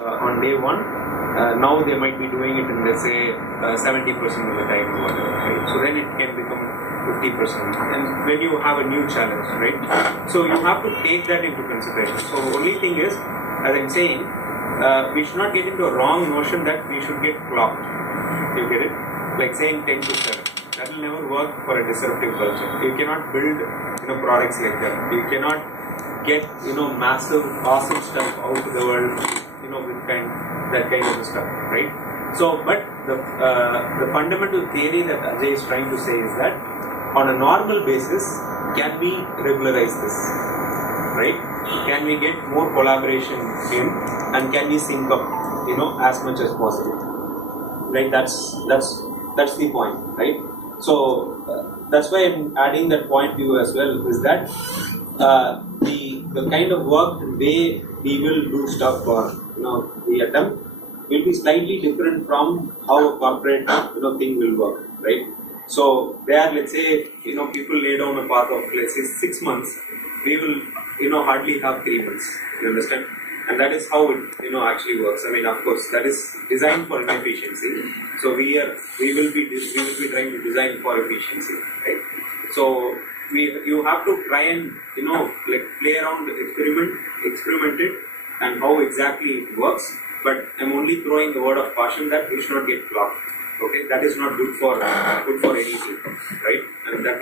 on day one. Now they might be doing it in, let's say, 70% of the time or whatever, right? So then it can become 50%. And when you have a new challenge, right? So you have to take that into consideration. So the only thing is, as I'm saying, we should not get into a wrong notion that we should get clocked. You get it? Like saying 10 to 7. That will never work for a disruptive culture. You cannot build, products like that. You cannot get, massive, awesome stuff out to the world, with that kind of stuff, right? So, but the fundamental theory that Ajay is trying to say is that on a normal basis, can we regularize this, right? Can we get more collaboration in, and can we sync up, as much as possible, right? That's the point, right? So that's why I'm adding that point to you as well, is that the kind of work, the way we will do stuff or the attempt will be slightly different from how a corporate thing will work, right? So there, let's say people lay down a path of, let's say, 6 months, we will hardly have 3 months. You understand? And that is how it actually works. I mean, of course, that is designed for inefficiency. So we will be trying to design for efficiency, right? So you have to try and play around, experiment it, and how exactly it works. But I'm only throwing the word of caution that we should not get clocked. Okay, that is not good for anything, right? And that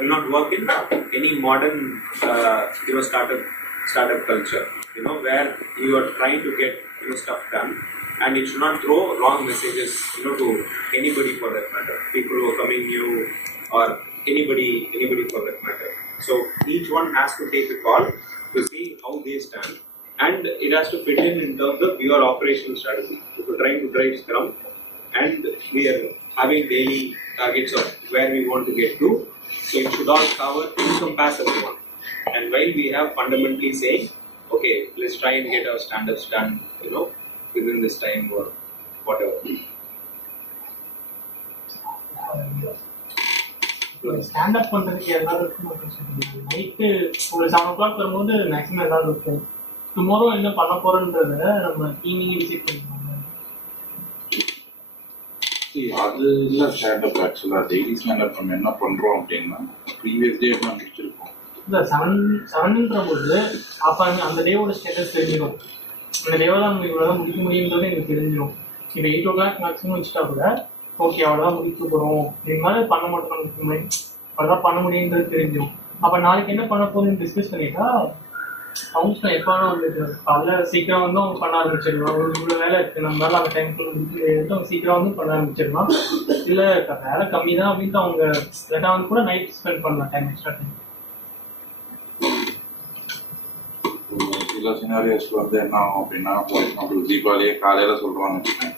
will not work in any modern startup culture. Where you are trying to get stuff done, and it should not throw wrong messages to anybody for that matter. People who are coming new, or anybody for that matter. So each one has to take a call to see how they stand, and it has to fit in terms of your operational strategy. If you're trying to drive Scrum, and we are having daily targets of where we want to get to, so it should all cover, encompass everyone. And while we have fundamentally saying, okay, let's try and get our stand-ups done, within this time or whatever. Stand up பண்ணுறதுக்கு எல்லாரும் இருக்கும். நைட்டு ஒரு 7 o'clock வரும்போது மேக்ஸிமம் எல்லாரும் இருக்கும். டுமாரோ என்ன பண்ண போகிறோன்றத நம்ம ஈவினிங் டிசைட் பண்ணிக்கலாம். அது இல்லை ஸ்டாண்டப். ஆக்சுவலாக டெய்லி ஸ்டாண்டப் நம்ம என்ன பண்ணுறோம் அப்படின்னா, ப்ரீவியஸ் டே நம்ம முடிச்சிருக்கோம். இல்லை 7ன்ற போது அப்போ அந்த டேவோட ஸ்டேட்டஸ் தெரிஞ்சிடும். அந்த டேவில் நம்ம இவ்வளோ தான் முடிக்க முடியுன்றது எனக்கு தெரிஞ்சிடும். இப்போ 8 o'clock மேக்ஸிமம் வச்சுட்டா கூட ஓகே அவ்வளோதான் முடிக்க போகிறோம், இது மாதிரி பண்ண மாட்டோம், அவ்வளோதான் பண்ண முடியுன்றது தெரிஞ்சிடும். அப்போ நாளைக்கு என்ன பண்ண போகுதுன்னு டிஸ்கஸ் பண்ணிட்டா அவங்க எப்போ வேணால் வந்துட்டு அதில் சீக்கிரம் வந்து அவங்க பண்ண ஆரம்பிச்சிடலாம். இவ்வளோ வேலை இருக்குது, நம்மளால அந்த டைமுக்குள்ள முடிச்சு அவங்க சீக்கிரம் வந்து பண்ண ஆரம்பிச்சிடலாம். இல்லை வேலை கம்மி தான் அப்படின்ட்டு அவங்க இல்லாட்டா வந்து கூட நைட் ஸ்பெண்ட் பண்ணலாம் டைம், எக்ஸ்ட்ரா டைம். சில சினாரியோஸில் வந்து என்ன ஆகும் அப்படின்னா, ஃபார் எக்ஸாம்பிள் தீபாவளியே காலையில் சொல்கிறாங்க,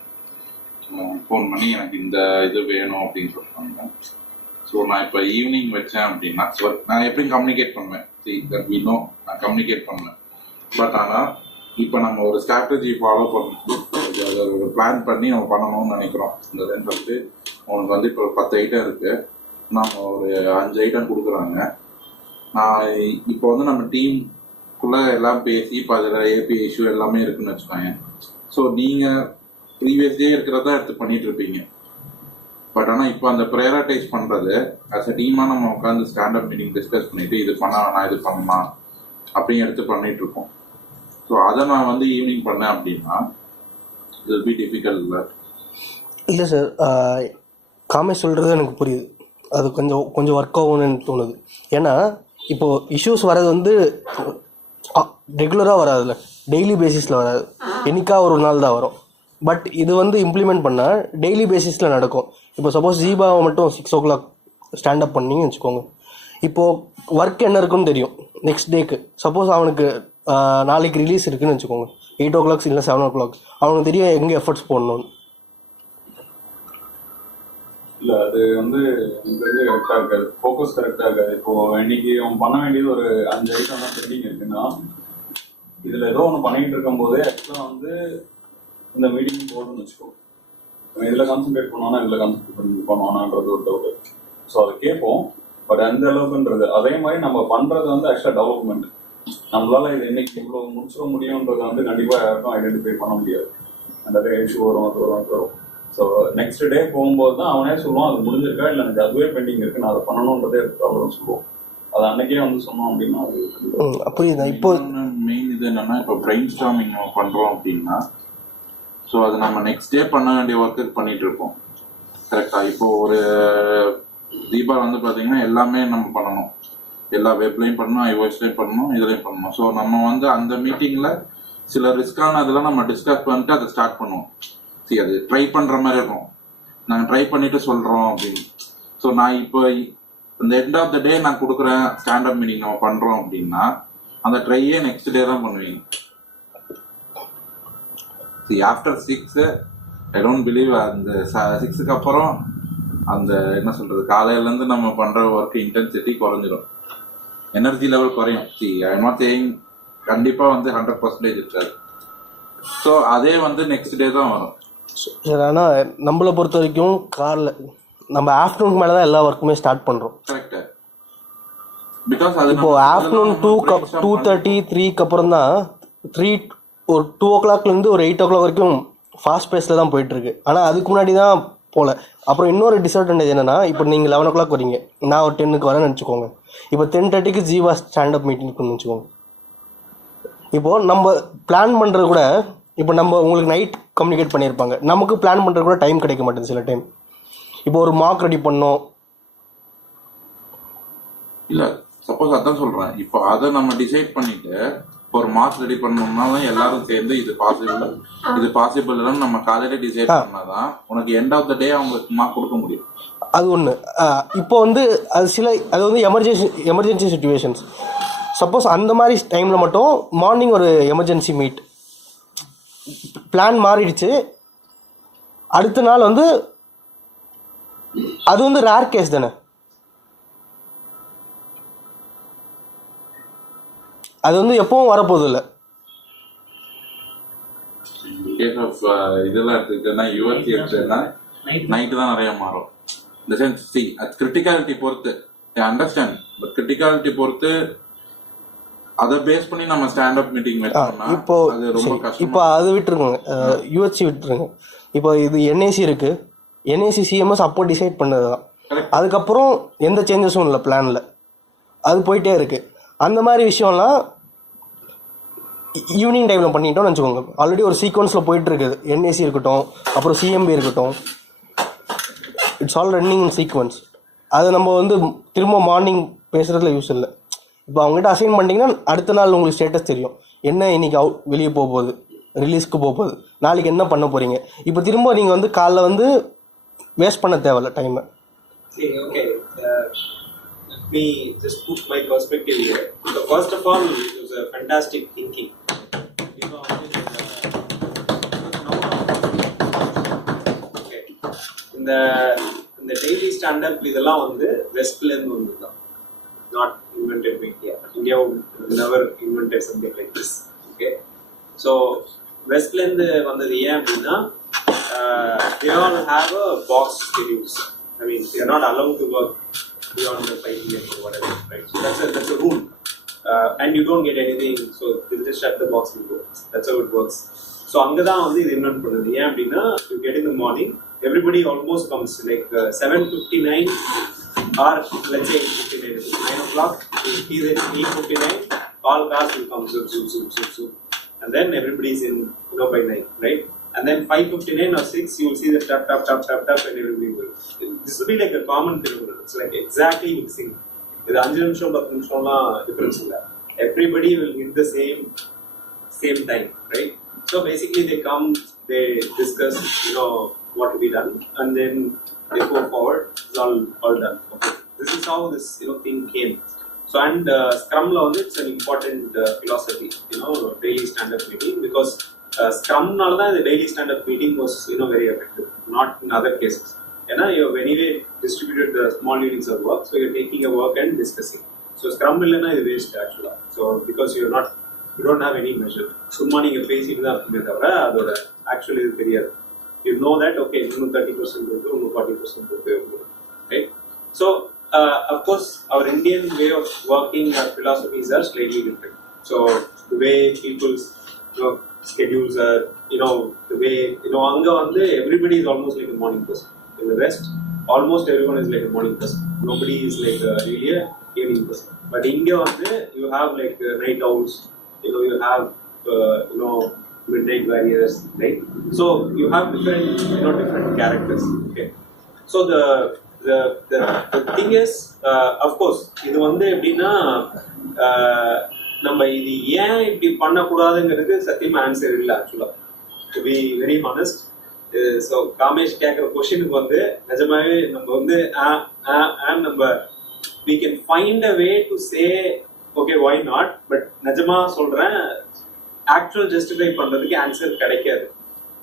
ஃபோன் பண்ணி எனக்கு இந்த இது வேணும் அப்படின்னு சொல்கிறாங்க. ஸோ நான் இப்போ ஈவினிங் வச்சேன் அப்படின்னா, ஸோ நான் எப்படியும் கம்யூனிகேட் பண்ணுவேன், நான் கம்யூனிகேட் பண்ணுவேன். பட் ஆனால் இப்போ நம்ம ஒரு ஸ்ட்ராட்டஜி ஃபாலோ பண்ணணும், அதை ஒரு பிளான் பண்ணி நம்ம பண்ணணும்னு நினைக்கிறோம். இந்த சென்ஸ் வந்து அவனுக்கு வந்து இப்போ 10 ஐட்டம் இருக்குது, நம்ம ஒரு 5 ஐட்டம் கொடுக்குறாங்க. நான் இப்போ வந்து நம்ம டீமுக்குள்ளே எல்லாம் பேசி இப்போ அதில் ஏபி இஷ்யூ எல்லாமே இருக்குதுன்னு வச்சுக்கோங்க. ஸோ நீங்கள் ப்ரீவியஸ் டே இருக்கிறதா எடுத்து பண்ணிட்டு இருப்பீங்க. பட் ஆனால் இப்போ அந்த ப்ரையாரிட்டைஸ் பண்ணுறது ஆஸ் அ டீமாக நம்ம உட்காந்து ஸ்டாண்டப் மீட்டிங் டிஸ்கஸ் பண்ணிவிட்டு இது பண்ண வேணாம் இது பண்ணலாம் அப்படின்னு எடுத்து பண்ணிட்டு இருக்கோம். ஸோ அதை நான் வந்து ஈவினிங் பண்ணேன் அப்படின்னா இட் வில் பி டிஃபிகல்ட். இல்லை சார், காமெடி சொல்கிறது எனக்கு புரியுது, அது கொஞ்சம் ஒர்க் ஆகும்னு எனக்கு தோணுது. ஏன்னா இப்போது இஷ்யூஸ் வர்றது வந்து ரெகுலராக வராதுல்ல, டெய்லி பேசிஸில் வராது, என்னைக்கா ஒரு நாள் தான் வரும். பட் இது வந்து இம்ப்ளிமெண்ட் பண்ணால் டெய்லி பேசிஸில் நடக்கும். இப்போ சப்போஸ் ஜீபாவை மட்டும் 6 o'clock ஸ்டாண்டப் பண்ணிங்கன்னு வச்சுக்கோங்க. இப்போது ஒர்க் என்ன இருக்குன்னு தெரியும் நெக்ஸ்ட் டேக்கு. சப்போஸ் அவனுக்கு நாளைக்கு ரிலீஸ் இருக்குதுன்னு வச்சுக்கோங்க, 8 o'clock இல்லை 7 o'clock, அவனுக்கு தெரியும் எங்கே எஃபர்ட்ஸ் போடணும்னு. இல்லை அது வந்து எனக்கு கரெக்டாக இருக்காது, ஃபோக்கஸ் கரெக்டாக இருக்காது. இப்போது இன்னைக்கு அவன் பண்ண வேண்டியது ஒரு 5 ஐட்டம் தான் பெண்டிங் இருக்குன்னா, இதில் ஏதோ ஒன்று பண்ணிகிட்டு இருக்கும்போதே ஆக்சுவலாக வந்து இந்த மீட்டிங் போடுன்னு வச்சுக்கோ, இதில் கான்சன்ட்ரேட் பண்ணுவோன்னா இதில் கான்சன்ட்ரேட் பண்ணுவானான்றது ஒரு டவுட். ஸோ அதை கேட்போம், பட் அந்த அளவுக்குன்றது அதே மாதிரி நம்ம பண்ணுறது வந்து ஆக்சுவலாக டெவலப்மெண்ட். நம்மளால இது என்னைக்கு இவ்வளோ முடிச்சிட முடியுன்றதை வந்து கண்டிப்பாக யாருக்கும் ஐடென்டிஃபை பண்ண முடியாது. நிறைய இஷ்யூ வரும், அது வரும், அது வரும். ஸோ நெக்ஸ்ட் டே போகும்போது தான் அவனே சொல்லுவான் அது முடிஞ்சிருக்கா இல்லை எனக்கு அதுவே பெண்டிங் இருக்கு, நான் அதை பண்ணணுன்றதே ப்ராப்ளம் சொல்லுவோம். அது அன்னைக்கே வந்து சொன்னோம் அப்படின்னா அது புரியுது. இப்போ மெயின் இது என்னன்னா, இப்போ பிரெயின் ஸ்டார்மிங் நம்ம பண்றோம் அப்படின்னா, ஸோ அது நம்ம நெக்ஸ்ட் டே பண்ண வேண்டிய ஒர்க்கு பண்ணிட்டு இருப்போம். கரெக்டா? இப்போ ஒரு தீபா வந்து பார்த்தீங்கன்னா எல்லாமே நம்ம பண்ணணும், எல்லா வெப்லையும் பண்ணணும், ஐஓஎஸ்லையும் பண்ணணும், இதுலையும் பண்ணணும். ஸோ நம்ம வந்து அந்த மீட்டிங்கில் சில ரிஸ்கான இதெல்லாம் நம்ம டிஸ்கஸ் பண்ணிட்டு அதை ஸ்டார்ட் பண்ணுவோம். சரி, அது ட்ரை பண்ணுற மாதிரி இருக்கும், நாங்கள் ட்ரை பண்ணிட்டு சொல்கிறோம் அப்படின்னு. ஸோ நான் இப்போ இந்த எண்ட் ஆஃப் த டே நான் கொடுக்குறேன் ஸ்டாண்டப் மீட்டிங் நம்ம பண்ணுறோம் அப்படின்னா அந்த ட்ரையே நெக்ஸ்ட் டே தான் பண்ணுவீங்க. சரி, ஆஃப்டர் 6 ஐ டோன்ட் பிலீவ் அந்த 6க்கு அப்புறம் அந்த என்ன சொல்கிறது, காலையிலேருந்து நம்ம பண்ணுற ஒர்க் இன்டென்சிட்டி குறைஞ்சிடும், எனர்ஜி லெவல் குறையும். C I am not saying கண்டிப்பாக வந்து 100% இருக்காது. ஸோ அதே வந்து நெக்ஸ்ட் டே தான் வரும். சரி, ஆனால் நம்மளை பொறுத்த வரைக்கும் காரில் நம்ம ஆஃப்டர்நூன் மேலே தான் எல்லா ஒர்க்குமே ஸ்டார்ட் பண்ணுறோம். கரெக்டு. பிகாஸ் அது இப்போ ஆஃப்டர்நூன் 2:30 3க்கு அப்புறம் தான் ஒரு 2 o'clockலேருந்து ஒரு 8 o'clock வரைக்கும் ஃபாஸ்ட் பேஸில் தான் போயிட்டுருக்கு. ஆனால் அதுக்கு முன்னாடி தான் போகல. அப்புறம் இன்னொரு டிஸ்அட்வான்டேஜ் என்னென்னா, இப்போ நீங்கள் 11 o'clock வரீங்க, நான் ஒரு 10க்கு வரேன்னு நினச்சிக்கோங்க. இப்போ 10:30க்கு ஜீவா ஸ்டாண்டப் மீட்டிங் இருக்குன்னு வச்சுக்கோங்க. இப்போது நம்ம பிளான் பண்ணுறது கூட, இப்போ நம்ம உங்களுக்கு நைட் கம்யூனிகேட் பண்ணியிருப்பாங்க, நமக்கு பிளான் பண்ணுறது கூட டைம் கிடைக்க மாட்டேங்குது சில டைம். இப்போ ஒரு மார்க் ரெடி பண்ணோம் இல்லை, சப்போஸ் அதான் சொல்கிறேன், இப்போ அதை நம்ம டிசைட் பண்ணிட்டு ஒரு மார்க் ரெடி பண்ணோம்னா தான் எல்லாரும் சேர்ந்து இது பாசிபிள் இல்லைன்னு நம்ம காலையில டிசைட் பண்ணாதான் உனக்கு எண்ட் ஆஃப் த டே அவங்களுக்கு மார்க் கொடுக்க முடியும். அது ஒன்று. இப்போ வந்து அது வந்து எமர்ஜென்சி சுச்சுவேஷன்ஸ். சப்போஸ் அந்த மாதிரி டைமில் மட்டும் மார்னிங் ஒரு எமர்ஜென்சி மீட் பிளான் மாறிடுச்சு, அடுத்த நாள் வந்து அது வந்து ரேர் கேஸ் தானே. அது வந்து எப்பவும் வரப்போகுது இல்லை. கேஸ் ஆஃப் இதெல்லாம் எடுத்துக்கிட்டேன்னா யூஎஸ்சி எடுத்துன்னா நைட்டு தான் நிறைய மாறும். இந்த சென்ஸ் சி அது கிரிட்டிகாலிட்டி பொறுத்து அண்டர்ஸ்டாண்ட், பட் கிரிட்டிகாலிட்டி பொறுத்து அதை பேஸ் பண்ணி நம்ம ஸ்டாண்டப் மீட்டிங் வச்சோம்னா இப்போ அது ரொம்ப கஷ்டம். இப்போ அது விட்டுருங்க, யூஎஸ்சி விட்டுருங்க. இப்போ இது என்ஏசி இருக்கு, என்ஏசி சிஎம்எஸ் அப்போ டிசைட் பண்ணது தான். அதுக்கப்புறம் எந்த சேஞ்சஸும் இல்லை பிளானில், அது போயிட்டே இருக்கு. அந்த மாதிரி விஷயம்லாம் ஈவினிங் டைமில் பண்ணிட்டோம்னு வச்சுக்கோங்க. ஆல்ரெடி ஒரு சீக்வன்ஸில் போயிட்டு இருக்குது, என்ஏசி இருக்கட்டும், அப்புறம் சிஎம்பி இருக்கட்டும், it's all running in sequence. அதை நம்ம வந்து திரும்ப மார்னிங் பேசுகிறதுல யூஸ் இல்லை. இப்போ அவங்ககிட்ட அசைன் பண்ணிட்டீங்கன்னா அடுத்த நாள் உங்களுக்கு ஸ்டேட்டஸ் தெரியும், என்ன இன்னைக்கு வெளியே போக போகுது, ரிலீஸ்க்கு போக போகுது, நாளைக்கு என்ன பண்ண போகிறீங்க. இப்போ திரும்ப நீங்கள் வந்து காலைல வந்து வேஸ்ட் பண்ண தேவையில்ல டைமை. Let me just put my perspective here. So first of all, it was a fantastic thinking. Okay. In the daily stand-up, இதெல்லாம் வந்து வெஸ்ட்ல இருந்து வந்தது, not invented by India. India never invented something like this. Okay. So வெஸ்ட்ல இருந்து வந்தது ஏன் அப்படின்னா, they all have a box schedules. I mean, they are not allowed to work beyond the 5 years or whatever, right? So that's a rule, and you don't get anything, so they'll just shut the box and go. That's how it works. So அங்கதான் வந்து இது இன்வென்ட் பண்ணுது. ஏன் அப்படின்னா, you get in the morning, everybody almost comes like 7:59 or let's say 8:59, 9 o'clock, either 8:59, all cars will come, zoom, and then everybody's in, by 9, right? And then 5:59 or 6, you will see the tap, and everybody will. This will be like a common phenomenon. It's like exactly mixing. This 5 நிமிஷம் 10 நிமிஷம்லாம் difference இல்ல. Everybody will hit the same time, right? So basically they come, they discuss, what to be done, and then they go forward. It's all done. Okay. This is how this thing came. So and Scrumல வந்து it's an important philosophy, daily stand-up meeting, because Scrumனால தான் இந்த daily stand-up meeting was very effective, not in other cases. ஏன்னா you have anyway distributed the small units of work, so you're taking a work and discussing. So Scrum இல்லைன்னா இது waste actually. So because you don't have any measure. சும்மா நீங்க பேசிட்டு தான் இருக்குமே தவிர அதோட ஆக்சுவலி இது தெரியாது. You know that okay, இன்னும் 30% இருக்கு, இன்னும் 40% இருக்கு, right? So of course our Indian way of working, our philosophies are slightly different. So the way people's schedules are, the way anga vandu everybody is almost like a morning person. In the West, almost everyone is like a morning person. Nobody is like really a evening person. But India vandu you have like night owls. You have midnight warriors, right? So you have different characters. Okay. So the thing is, of course, இது வந்து எப்படின்னா நம்ம இது ஏன் இப்படி பண்ணக்கூடாதுங்கிறது சத்தியமா ஆன்சர் இல்லை ஆக்சுவலா, to be very honest. So Kamesh கேட்குற கொஸ்டினுக்கு வந்து நிஜமாவே நம்ம வந்து நம்ம we can find a way to say okay why not, but நிஜமா சொல்றேன் ஆக்சுவல் ஜஸ்டிஃபை பண்றதுக்கு ஆன்சர் கிடைக்காது.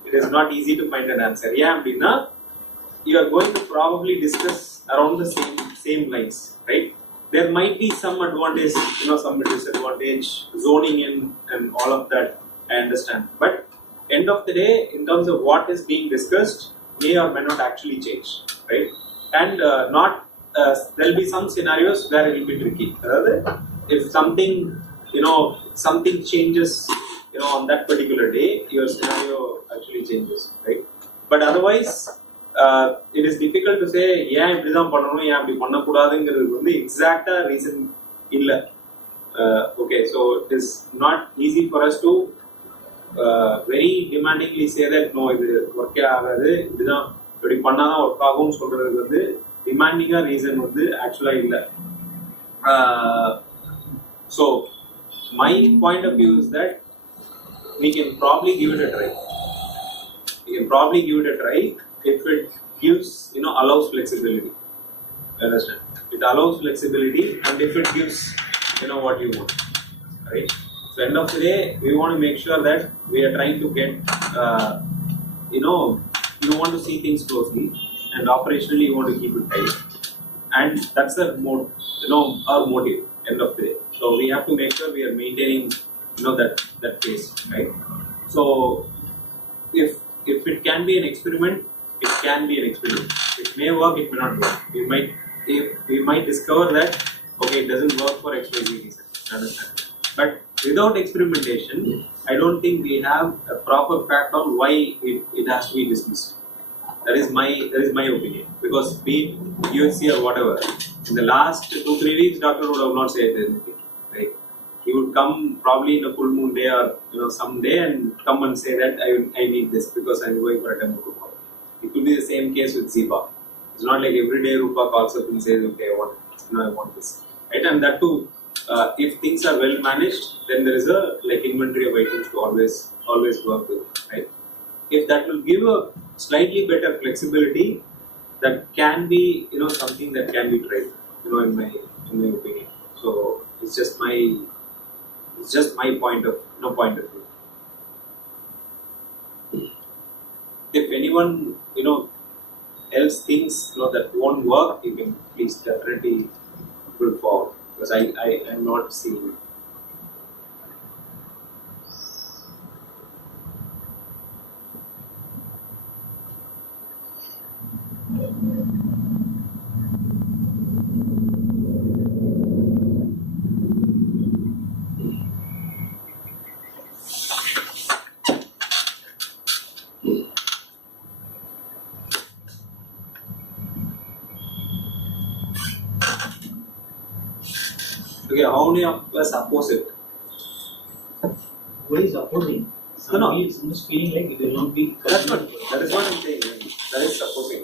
It is not easy to find an answer. ஏன் அப்படின்னா you are going to probably discuss around the same lines, right? There might be some advantage, some disadvantage, zoning in and all of that, I understand. But end of the day, in terms of what is being discussed, may or may not actually change, right? And there will be some scenarios where it will be tricky. If something changes, on that particular day, your scenario actually changes, right? But otherwise, it is difficult to say ஏன் இப்படிதான் பண்ணணும் ஏன் அப்படி பண்ணக்கூடாதுங்கிறது வந்து எக்ஸாக்டா ரீசன் இல்லை. Okay, so it is not easy for us to very demandingly say that no, இது ஒர்க்கே ஆகாது, இப்படிதான் இப்படி பண்ணாதான் ஒர்க் ஆகும்னு சொல்றதுக்கு வந்து டிமாண்டிங்கா ரீசன் வந்து ஆக்சுவலா இல்லை. So my point of view is that we can probably give it a try. If it gives, allows flexibility. Understand? It allows flexibility, and if it gives, what you want, right? So end of the day, we want to make sure that we are trying to get, you want to see things closely, and operationally you want to keep it tight, and that's the mode, our motive. End of the day, so we have to make sure we are maintaining, that pace, right? So if it can be an experiment, it can be an experiment. It may work, it may not work. We might discover that okay, it doesn't work for XYZ reason. Understand? But without experimentation, I don't think we have a proper fact on why it has to be dismissed. That is my opinion. Because be it USC or whatever, in the last 2-3 weeks, doctor would have not said anything, right? He would come probably in a full moon day or some day and come and say that I need this because I'm going for a demo call. It could be the same case with Sabha. It's not like every day Rupa calls up and says, okay, I want this, right? And that too, if things are well managed, then there is a inventory of items to always work with, right? If that will give a slightly better flexibility, that can be something that can be tried, in my opinion. So it's just my point of view. If anyone else thinks that won't work, you can please definitely put it forward, because I am not seeing it. Okay, how many of us oppose it? What is opposing? No. Some is feeling like it will not be. That is what I'm saying. That is opposing.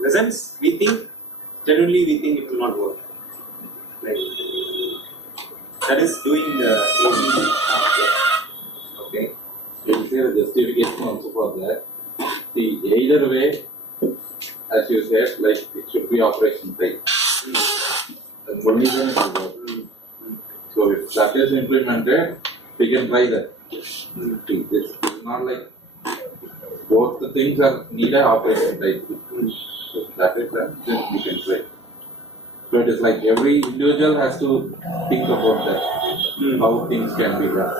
The sense genuinely we think it will not work. Right? That is doing the easy. Okay. Is there a justification also for that? See, either way, as you said, it should be operation right. And only then it will work. So if that is implemented, we can try that. It's not like both the things are needed operation right. So if that is done, then we can try. So it is like every individual has to think about that, how things can be done.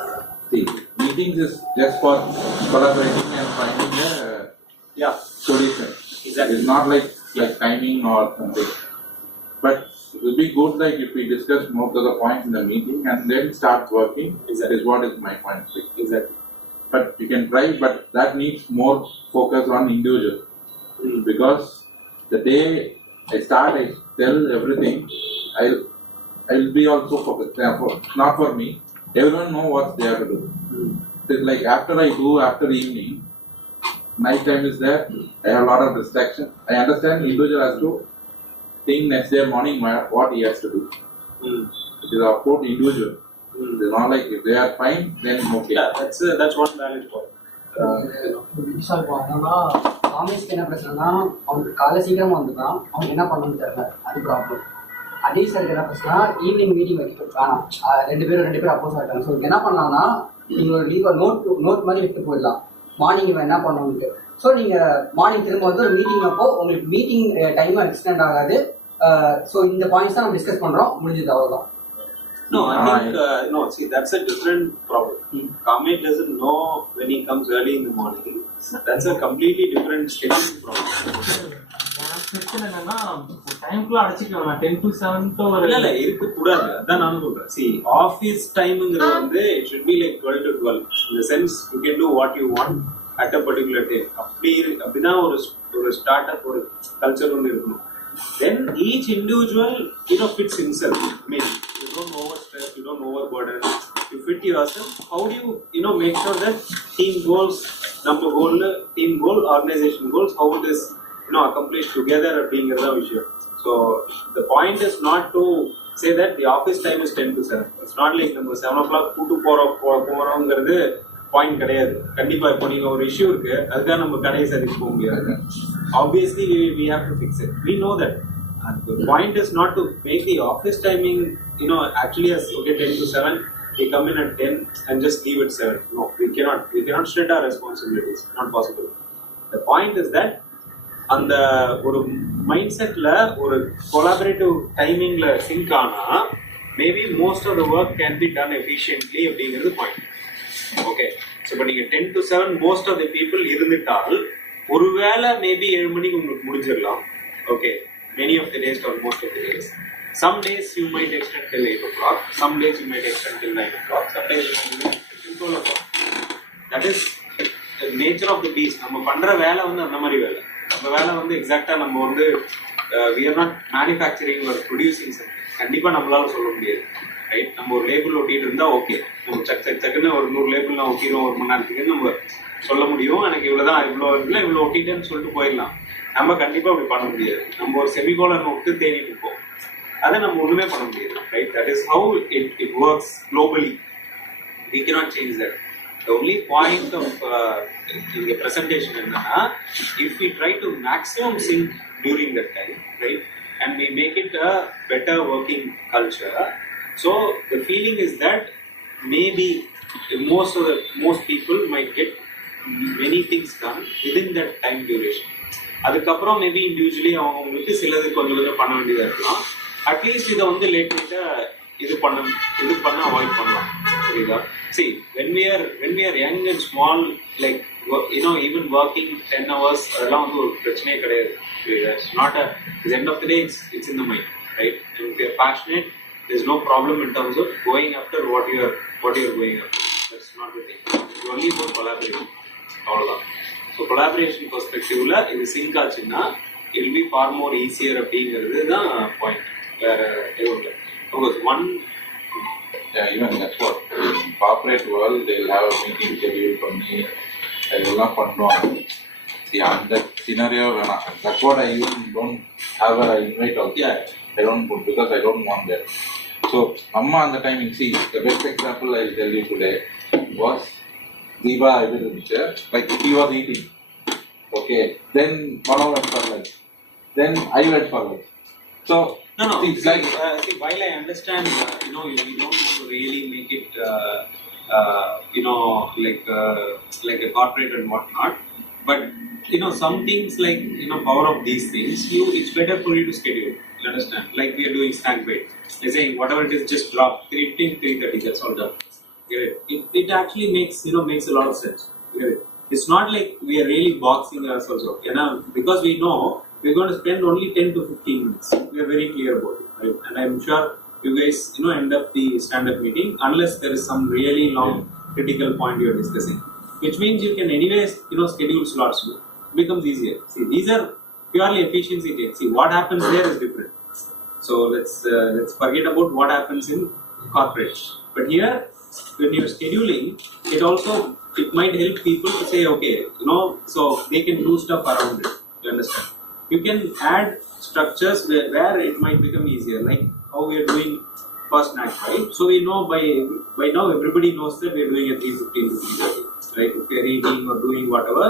See, meetings is just for collaborating and finding a solution. Exactly. It's not like timing or something. But it will be good like if we discuss most of the points in the meeting and then start working. That is what is my point. Exactly. But you can try, but that needs more focus on individual. Because the day I start, I tell everything. I'll be also focused. Therefore, not for me. Everyone know what they have to do. It's like after I do after evening, night time is there. I have a lot of distraction. I understand individual has to think next day morning what he has to do. It is about individual. It's not like if they are fine, then okay. Yeah, that's one valid point. என்னன்னா காமேஷ்க்கு என்ன பிரச்சனைனா அவனுக்கு காலை சீக்கிரமா வந்துதான் அவனுக்கு என்ன பண்ணணும்னு தெரியல, அது ப்ராப்ளம். அதே சார் என்ன பிரச்சனை, ஈவினிங் மீட்டிங் வைக்க வேணாம், ரெண்டு பேரும் அப்போஸ் ஆகிட்டாங்க. ஸோ என்ன பண்ணலாம்னா நீங்களோட லீவ் நோட் மாதிரி எடுத்து போயிடலாம் மார்னிங் இவன் என்ன பண்ணணும்னு. ஸோ நீங்கள் மார்னிங் திரும்ப வந்து ஒரு மீட்டிங் அப்போ உங்களுக்கு மீட்டிங் டைமும் எக்ஸ்டெண்ட் ஆகாது. ஸோ இந்த பாயிண்ட்ஸ் தான் நம்ம டிஸ்கஸ் பண்ணுறோம், முடிஞ்சது அவ்வளோதான். No, I think no. See, that's a different problem. Kamesh doesn't know when he comes early in the morning. That's a completely different scheduling problem. பிரச்சனை என்னன்னா டைம்க்குள்ள அடிச்சுக்கலாம். 10 to 7 இல்ல இருக்க கூடாது. அதான் நானும் சொல்றேன். See, office timeங்கிறது வந்து it should be like 12 to 12. In the sense you can do what you want at a particular day. அப்படிதான் ஒரு ஸ்டார்ட் அப் ஒரு கல்ச்சர் வந்து இருக்கணும். Then each individual fits himself. I mean, you don't overstress, you don't overburden. You fit yourself. How do you make sure that team goals, number goal, team goal, organization goals, how it is accomplished together அப்படிங்கறத விஷயம். So the point is not to say that the office time is 10 to 7. It's not like நம்ம 7 o'clock கூட்டு போறோம்ங்கிறது பாயிண்ட் கிடையாது. கண்டிப்பா இப்போ நீங்க ஒரு இஷ்யூ இருக்கு, அதுக்காக நம்ம கடையை சரி போக முடியாது. Obviously we have to fix it. We know that. And the point is not to make the office timing actually as okay 10 to 7, we come in at 10 and just leave at 7. No, we cannot shred our responsibilities. Not possible. The point is that அந்த ஒரு மைண்ட் செட்ல ஒரு கொலாபரேட்டிவ் டைமிங்ல sync ஆனா maybe most of the work can be done efficiently அப்படிங்கிறது point. Okay, so இப்போ நீங்கள் 10 to 7 most of the people இருந்துட்டால் ஒருவேளை மேபி 7 மணிக்கு உங்களுக்கு முடிஞ்சிடலாம். Okay, many of the days are most of the days. Some days you might extend till 8 o'clock, some days you might extend till 9 o'clock, some days you might extend till 12 o'clock. That is the nature of the beast. நம்ம பண்ற வேலை வந்து அந்த மாதிரி வேலை. நம்ம வேலை வந்து எக்ஸாக்டா நம்ம வந்து we are not manufacturing or producing something. கண்டிப்பா நம்மளால சொல்ல முடியாது, ரைட்? நம்ம ஒரு லேபிள் ஒட்டிட்டு இருந்தா ஓகே, நம்ம சக்குன்னு ஒரு 100 லேபிள் நான் ஒட்டிடும் ஒரு மணி நேரத்துக்கு நம்ம சொல்ல முடியும். எனக்கு இவ்வளவுதான், இவ்வளோ ஒட்டிட்டேன்னு சொல்லிட்டு போயிடலாம். நம்ம கண்டிப்பா அப்படி பண்ண முடியாது. நம்ம ஒரு செமிகோலன் விட்டு தேடிட்டு இருப்போம், அதை நம்ம ஒண்ணுமே பண்ண முடியாது, right? That is how it works globally. We cannot change that. The only point of the presentation என்னன்னா, if we try to maximum sync during that time, right, and we make it a better working culture, so the feeling is that maybe most people might get many things done within that time duration. அதுக்கப்புறம் maybe individually அவங்களுக்கு சிலது கொஞ்சம் பண்ண வேண்டியதாக இருக்கலாம். அட்லீஸ்ட் இதை வந்து லேட் இது பண்ண அவாய்ட் பண்ணலாம், புரியுதா? See, when we are young and small, like even working 10 hours, அதெல்லாம் வந்து ஒரு பிரச்சனையே கிடையாது, புரியுதா? It's not at the end of the day, it's in the mind, right? And if you're passionate, there's no problem in terms of going after what you're going after. That's not the thing. It's only for collaboration. அவ்வளோதான். So collaboration பெர்ஸ்பெக்டிவ்ல இது சிங்க் ஆச்சுன்னா it will be far more easier அப்படிங்கிறது தான் பாயிண்ட். வேற எதுவும் இல்லை. One, even that's what in corporate world they'll have a meeting schedule பண்ணி அதெல்லாம் பண்ணுவாங்க. See, அந்த scenario வேணாம். That's what I even don't have a invite also. Yeah. I don't put because I don't want that. So அம்மா அந்த timing, see, the best example I'll tell you today was Sabha இருந்துச்சு. Like he was eating. Okay. Then Mano went for lunch. Then I went for lunch. So no. See, like while I understand, you don't want to really make it, like a corporate and whatnot. But some things like power of these things, it's better for you to schedule. You understand? Like we are doing snack break. They're saying whatever it is, just drop 3:30. That's all done. Get it? It actually makes a lot of sense. Get it? It's not like we are really boxing ourselves out. Because we know we're going to spend only 10 to 15 minutes. We are very clear about it, right? And I'm sure you guys, end up the stand-up meeting unless there is some really long critical point you're discussing, which means you can anyways, schedule slots. It becomes easier. See, these are purely efficiency takes. See, what happens there is different. So let's forget about what happens in corporate. But here, when you're scheduling, it might help people to say, okay, so they can do stuff around it. You understand? You can add structures where it might become easier, like how we are doing first knack, right? So we know by now everybody knows that we are doing a 3:15 to 3:30, right? If we are eating or doing whatever,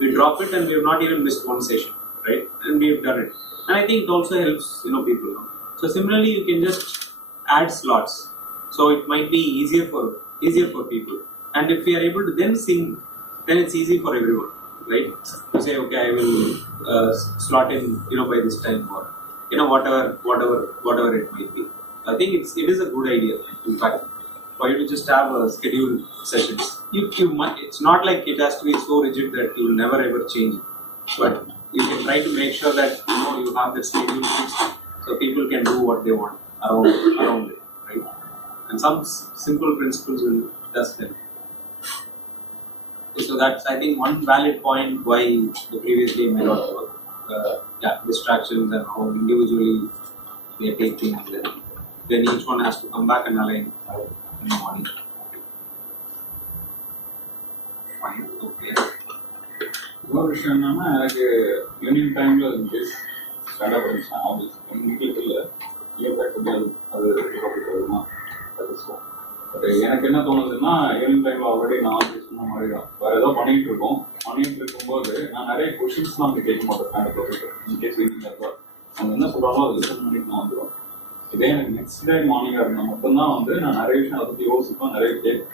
we drop it and we have not even missed one session, right? And we have done it. And I think it also helps, people. So similarly, you can just add slots. So it might be easier for people. And if we are able to then sync, then it's easy for everyone, right? To say, okay, I will slot in, by this time or, whatever it might be. I think it is a good idea. In fact, for you to just have a scheduled sessions. You might, it's not like it has to be so rigid that you will never ever change it. But you can try to make sure that you have the schedule fixed, so people can do what they want around it, right? And some simple principles will just help. So that's, I think, one valid point why the previous day may not work. Distractions and how individually they take things, then each one has to come back and align in the morning. Fine, okay. இன்னொரு விஷயம் என்னன்னா, எனக்கு ஈவினிங் டைம்ல in case stand up பண்ணிச்சேன் ஆஃபீஸ் எங்களுக்கு இல்லை அது வருமா இருக்கும். பட் எனக்கு என்ன தோணுதுன்னா, ஈவினிங் டைம்ல ஆல்ரெடி நான் ஆஃபீஸ் சொன்ன மாதிரி தான் வேற ஏதோ பண்ணிட்டு இருக்கும்போது நான் நிறைய கொஷின்ஸ்லாம் அப்படி கேட்க மாட்டேன். ஸ்டாண்டப் போயிட்டு இன்கேஸ் ஈவினிங் இருக்கா அவங்க என்ன சொல்றாங்களோ அதை லிசன் பண்ணிட்டு நான் வந்துடுவேன். இதே எனக்கு நெக்ஸ்ட் டே மார்னிங்காக இருந்தால் மட்டும்தான் நான் நிறைய விஷயம் அதை பற்றி யோசிப்பேன், நிறைய கேட்பேன்.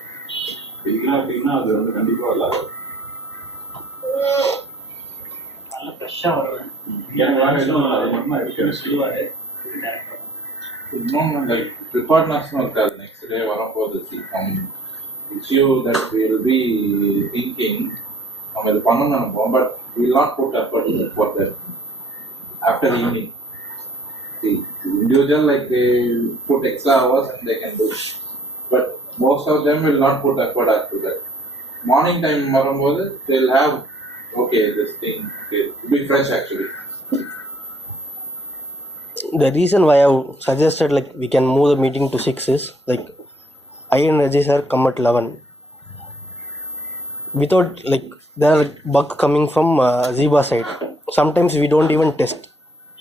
இல்லை அப்படின்னா அது கண்டிப்பாக இல்லாது. நல்லா ஃப்ரெஷ்ஷாக வருவேன். எனக்கு வேறு எதுவும் அது மட்டும் தான் இருக்கு சொல்லுவார். இன்னொன்று லைக் ப்ரிப்பேர்ட்னஸ்னு இருக்காது. நெக்ஸ்ட் டே வரும்போது issue that will be thinking நம்ம இது பண்ணணும்னு நினைப்போம். But will not put effort for that after evening. Individual, like they put extra hours and they can do it. But most of them will not put effort after that. Morning time varumbodhu they'll have this thing to be fresh actually. The reason why I suggested like we can move the meeting to 6 is like I and Rajesh sir come at 11 without like there are bug coming from Ziba side. Sometimes we don't even test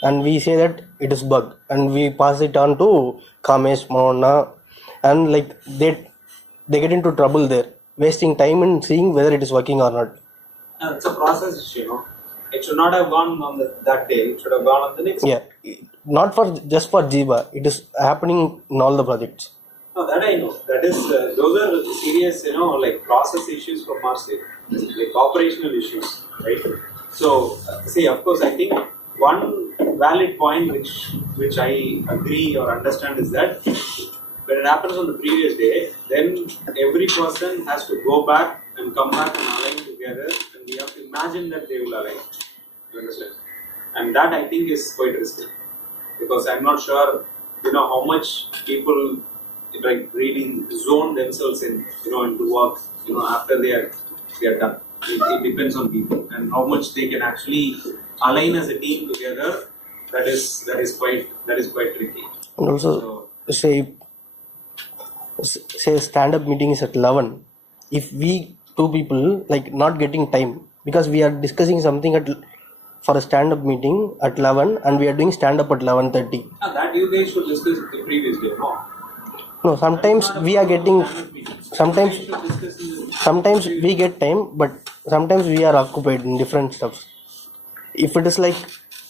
and we say that it is bug and we pass it on to Kamesh, Manona, and like they get into trouble there, wasting time in seeing whether it is working or not. It's a process issue, It should not have gone on that day. It should have gone on the next day. Not for just for Jiba. It is happening in all the projects. No, that I know. That is, those are serious, like process issues from our side, like operational issues, right? So, see, of course, I think one valid point which I agree or understand is that when it happens on the previous day, then every person has to go back and come back and align together, and we have to imagine that they will align. You understand? And that I think is quite risky, because I'm not sure, how much people like really zone themselves in, into work, after they are done. It depends on people and how much they can actually align as a team together. That is quite tricky. And also, say stand-up meeting is at 11. If we two people like not getting time because we are discussing something for a stand-up meeting at 11 and we are doing stand-up at 11:30. That you guys should discuss the previous day, no? No, sometimes we are getting, sometimes we get time, but sometimes we are occupied in different stuff. If it is like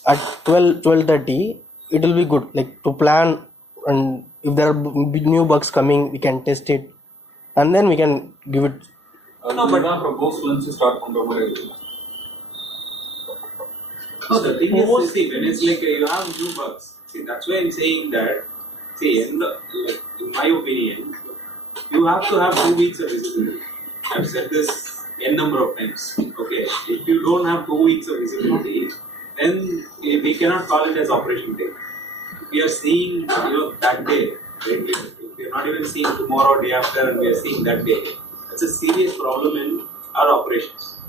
at 12:30, it will be good, like to plan, and if there are new bugs coming, we can test it, and then we can give it. No, but not propose once you start from the No, the thing is, see, when it's like you have new bugs, see, that's why I'm saying that, see, in my opinion, you have to have 2 weeks of visibility. I've said this n number of times. Okay, if you don't have 2 weeks of visibility, then we cannot call it as operation day. If we are seeing, that day, right? If we are not even seeing tomorrow, day after, and we are seeing that day, that's a serious problem in our operations.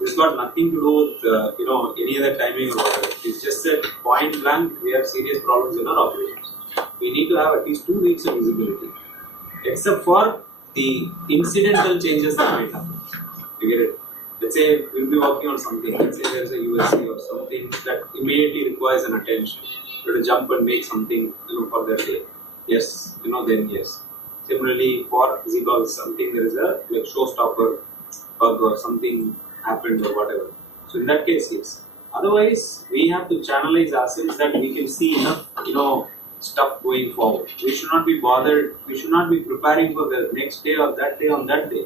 It's got nothing to do with any other timing or whatever. It's just that point blank we have serious problems in our operations. We need to have at least 2 weeks of visibility, except for the incidental changes that might happen. You get it? Let's say we'll be working on something. Let's say there's a USC or something that immediately requires an attention. You have to jump and make something for that day. Yes, then yes. Similarly, for physical something, there is a showstopper bug or something happened or whatever. So in that case, yes. Otherwise, we have to channelize ourselves that we can see enough, stuff going forward. We should not be bothered. We should not be preparing for the next day or that day on that day.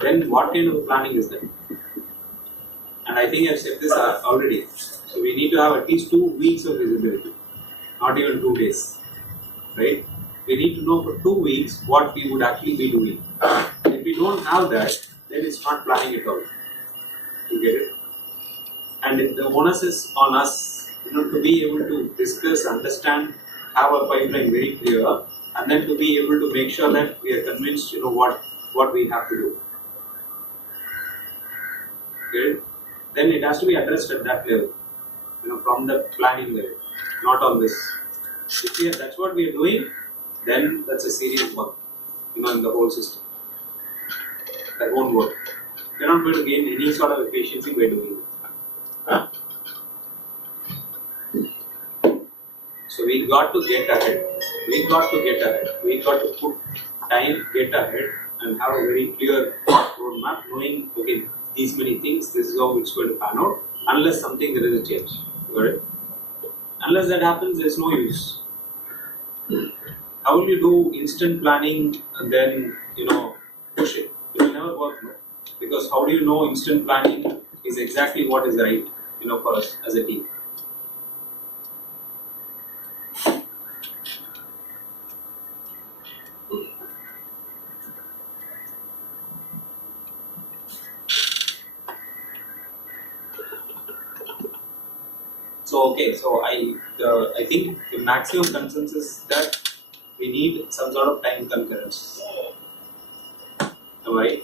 Then what kind of planning is that? And I think I've said this already. So we need to have at least 2 weeks of visibility, not even 2 days, right? We need to know for 2 weeks what we would actually be doing. If we don't have that, then it's not planning at all. You get it? And if the onus is on us, to be able to discuss, understand, have a pipeline very clear, and then to be able to make sure that we are convinced, what we have to do. Okay? Then it has to be addressed at that level, from the planning level, not on this. If that's what we are doing, then that's a serious work, in the whole system. That won't work. We're not going to gain any sort of efficiency by doing it. So we got to get ahead. We got to put time, get ahead, and have a very clear roadmap, knowing, okay, these many things, this is how it's going to pan out, unless something there is a change. Got it? Unless that happens, there's no use. How will you do instant planning and then, push it? It will never work, no? Because how do you know instant planning is exactly what is right, for us as a team? So I think the maximum consensus is that we need some sort of time concurrence. Am I right?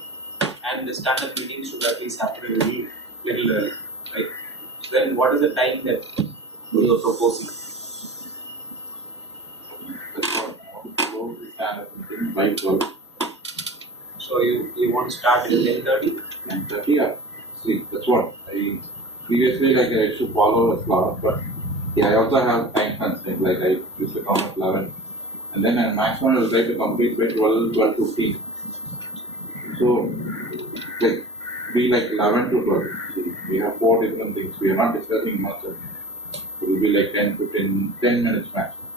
And the stand-up meeting should at least happen a little early, right? So then what is the time that you are proposing? Stand-up meeting by 12. So you want to start at 10:30? 10:30, yeah. See, that's what I previously I used to follow a slot, but I also have time constraint. I used to come at 11, and then at maximum I will try to complete by 12:15. So, be 11 to 12. See, we have 4 different things. We are not discussing much. It will be 10 minutes maximum.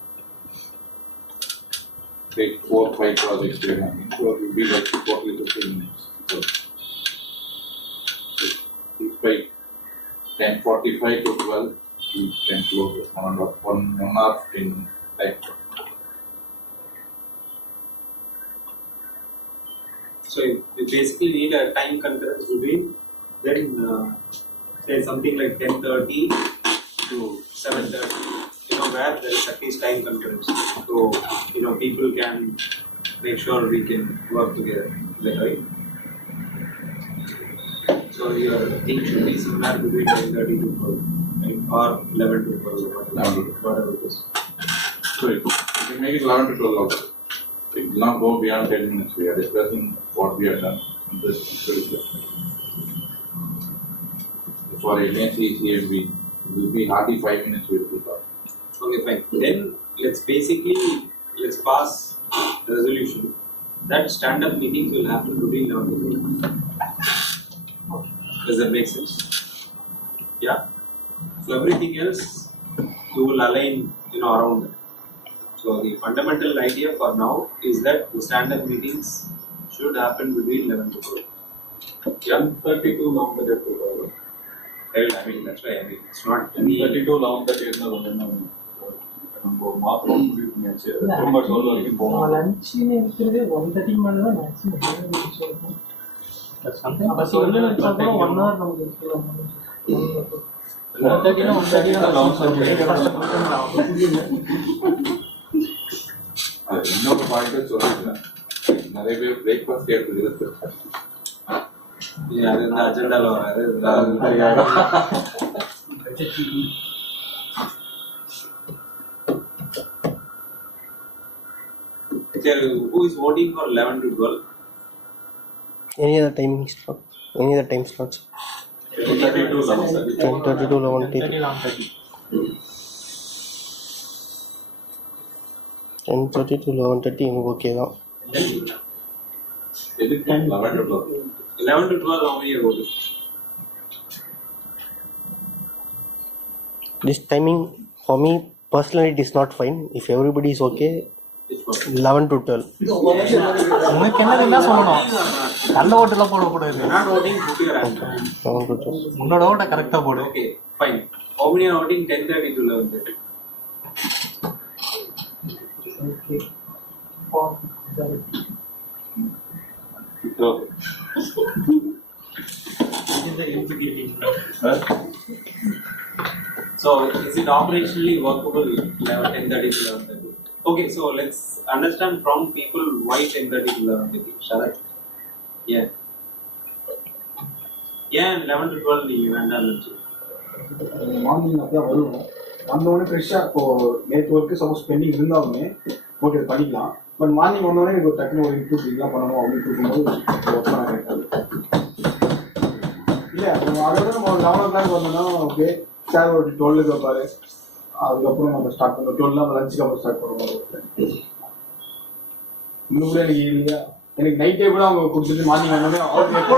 Take 4 or 5 projects we are having, so it will be totally 15 minutes. So, it's by 10:45 to 12, you can close it 1 hour in time. So you basically need a time concurrence between then say something like 10:30 to 7:30, where there is at least time concurrence. So people can make sure we can work together. Is that right? So your team should be somewhere between 10:30 to 12, right? Or 11 to 12 or whatever it is. So you can make it 11 to 12 also. It will not go beyond 10 minutes. We are discussing what we have done. For agency CMB, it will be hardly 5 minutes we will be talking. Okay, fine. Then let's pass the resolution that stand-up meetings will happen between 11 to 12. Does that make sense? Yeah. So everything else you will align, around that. So the fundamental idea for now is that the stand-up meetings should happen between 11 to 12. Yeah. 10:30 to 11:30. Well, that's why it's not 10:30 to 11:30 நம்ம மாத்திரம் முடிவு பண்ணியாச்சு. ரொம்ப 12 வரைக்கும் போகணும். லஞ்சுன்னு இருக்கிறது 1:30 மேலே தான் மேக்ஸிமம் அப்போ 1 hour நமக்கு இருக்கலாம். 1:30 அது இன்னொரு பாயிண்ட் சொல்லிருக்கேன், நிறைய பேர் பிரேக்ஃபாஸ்ட் எடுத்துக்கிறது அது இந்த அஜெண்டால வராது. Who is voting for 11 to 12? Any other timing slot? Any other time slots? 10:30 to 11:30. 10:30 to 11:30. 11:30. 10:30 to 11:30 எனக்கு ஓகே தான். எதுக்கு 11 to 12? 11 to 12, how many are voting? This timing for me personally it is not fine. If everybody is okay, Which one? 11 to 12. உனக்கு என்னதுன்னா சொல்லணும். நல்ல ஓட்டெல்லாம் போடக்கூடாது. You're not voting, put your hand. 11 to 12. உன்னோட ஓட்ட கரெக்டா போடு. Okay, fine. How many are voting 10:30 to 11:30? Okay. So, is it operationally workable 10:30 to 11:30? Okay, so let's understand from people why 10:30 to 11:30. Sharat? Yeah. Yeah, 11 to 12 நீங்க வேண்டாம்னு நினைச்சீங்க. மார்னிங் அப்பதான் வருவோம். வந்தோடனே ஃப்ரெஷ்ஷாக இப்போ நேற்று ஒர்க்கு சப்போஸ் பெண்டிங் இருந்தாலுமே ஓகே அது பண்ணிக்கலாம். பட் மார்னிங் வந்தோடனே எனக்கு ஒரு டக்குனு ஒரு இன்க்ளூட் இதெல்லாம் பண்ணணும் அப்படின்னு கொடுக்கும்போது ஒர்க் பண்ண கரெக்டாக இல்லை. அதோட நம்ம 11 o'clock வந்தோம்னா ஓகே சார் ஒரு 12க்கு வைப்பாரு. அதுக்கப்புறம் நம்ம ஸ்டார்ட் பண்ணுவோம். 12 நம்ம லஞ்சுக்கு அப்புறம் ஸ்டார்ட் பண்ணுவோம். இன்னும் கூட எனக்கு இல்லையா எனக்கு நைட்டே கூட அவங்க கொடுத்துட்டு மார்னிங் வந்தோடனே அவங்க எப்போ